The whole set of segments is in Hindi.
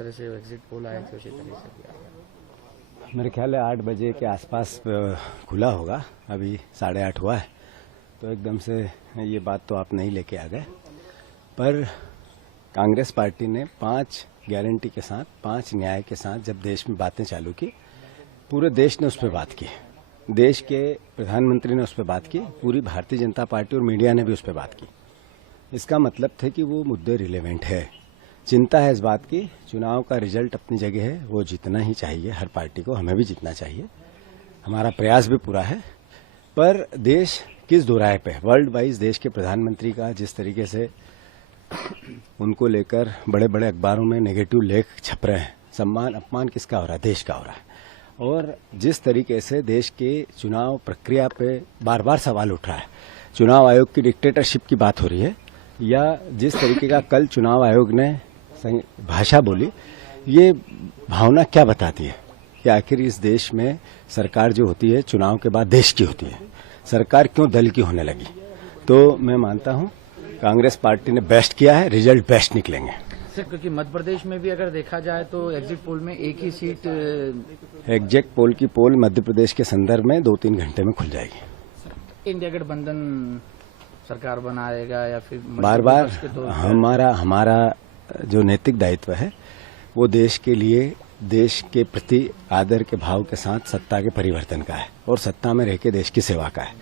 तरह से एग्जिट पोल आए थे उसी तरह से भी आ गया। मेरे ख्याल है 8 बजे के आसपास खुला होगा, अभी 8:30 हुआ है, तो एकदम से ये बात तो आप नहीं लेके आ गए। पर कांग्रेस पार्टी ने 5 गारंटी के साथ, 5 न्याय के साथ जब देश में बातें चालू की, पूरे देश ने उस पर बात की, देश के प्रधानमंत्री ने उस पर बात की, पूरी भारतीय जनता पार्टी और मीडिया ने भी उस पर बात की। इसका मतलब था कि वो मुद्दे रिलेवेंट है। चिंता है इस बात की, चुनाव का रिजल्ट अपनी जगह है, वो जीतना ही चाहिए, हर पार्टी को, हमें भी जीतना चाहिए, हमारा प्रयास भी पूरा है। पर देश किस दोराहे पे, वर्ल्ड वाइज देश के प्रधानमंत्री का जिस तरीके से उनको लेकर बड़े बड़े अखबारों में नेगेटिव लेख छप रहे हैं, सम्मान अपमान किसका हो रहा है, देश का हो रहा है। और जिस तरीके से देश के चुनाव प्रक्रिया पे बार बार सवाल उठ रहा है, चुनाव आयोग की डिक्टेटरशिप की बात हो रही है, या जिस तरीके का कल चुनाव आयोग ने भाषा बोली, ये भावना क्या बताती है कि आखिर इस देश में सरकार जो होती है चुनाव के बाद देश की होती है, सरकार क्यों दल की होने लगी। तो मैं मानता हूं कांग्रेस पार्टी ने बेस्ट किया है, रिजल्ट बेस्ट निकलेंगे सर, क्योंकि मध्य प्रदेश में भी अगर देखा जाए तो एग्जिट पोल में एक ही सीट, एग्जिट पोल की पोल मध्य प्रदेश के संदर्भ में 2-3 घंटे में खुल जाएगी। इंडिया गठबंधन सरकार बनाएगा या फिर बार बार हमारा जो नैतिक दायित्व है वो देश के लिए, देश के प्रति आदर के भाव के साथ सत्ता के परिवर्तन का है और सत्ता में रह के देश की सेवा का है।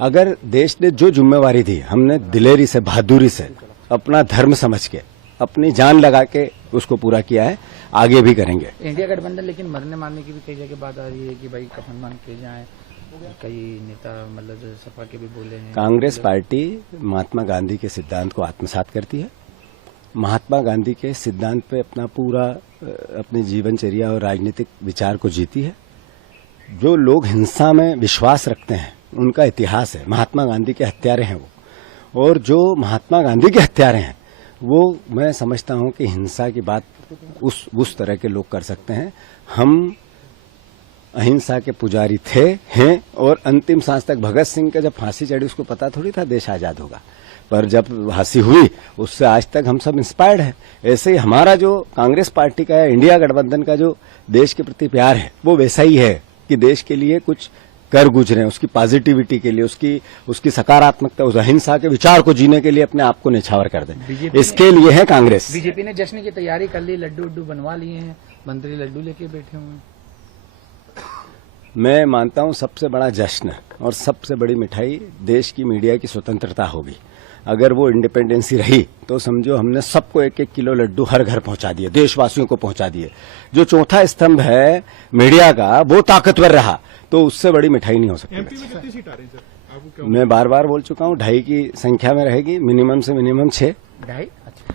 अगर देश ने जो जिम्मेवारी दी, हमने दिलेरी से, बहादुरी से, अपना धर्म समझ के, अपनी जान लगा के उसको पूरा किया है, आगे भी करेंगे। इंडिया गठबंधन लेकिन मरने मारने की भी कई जगह बात आ रही है कि भाई कफन बांध के जाए, कई नेता मतलब सपा के भी बोले हैं। कांग्रेस पार्टी महात्मा गांधी के सिद्धांत को आत्मसात करती है, महात्मा गांधी के सिद्धांत पे अपनी जीवनचर्या और राजनीतिक विचार को जीती है। जो लोग हिंसा में विश्वास रखते हैं उनका इतिहास है, महात्मा गांधी के हत्यारे हैं वो, और जो महात्मा गांधी के हत्यारे हैं वो मैं समझता हूं कि हिंसा की बात उस तरह के लोग कर सकते हैं। हम अहिंसा के पुजारी थे, हैं, और अंतिम सांस तक। भगत सिंह का जब फांसी चढ़ी उसको पता थोड़ी था देश आजाद होगा, पर जब फांसी हुई उससे आज तक हम सब इंस्पायर्ड हैं। ऐसे ही हमारा जो कांग्रेस पार्टी का है, इंडिया गठबंधन का जो देश के प्रति प्यार है वो वैसा ही है कि देश के लिए कुछ कर गुजरे, उसकी पॉजिटिविटी के लिए, उसकी सकारात्मकता, उस अहिंसा के विचार को जीने के लिए अपने आप को निछावर कर दें, इसके लिए है कांग्रेस। बीजेपी ने जश्न की तैयारी कर ली, लड्डू उड्डू बनवा लिए हैं, मंत्री लड्डू लेके बैठे हुए हैं। मैं मानता हूं सबसे बड़ा जश्न और सबसे बड़ी मिठाई देश की मीडिया की स्वतंत्रता होगी। अगर वो इंडिपेंडेंसी रही तो समझो हमने सबको 1-1 किलो लड्डू हर घर पहुंचा दिए, देशवासियों को पहुंचा दिए। जो चौथा स्तंभ है मीडिया का वो ताकतवर रहा तो उससे बड़ी मिठाई नहीं हो सकती। एमपी में कितनी सीट आ रही है सर? मैं बार बार बोल चुका हूं, 2.5 की संख्या में रहेगी, मिनिमम से मिनिमम 6। 2.5? अच्छा।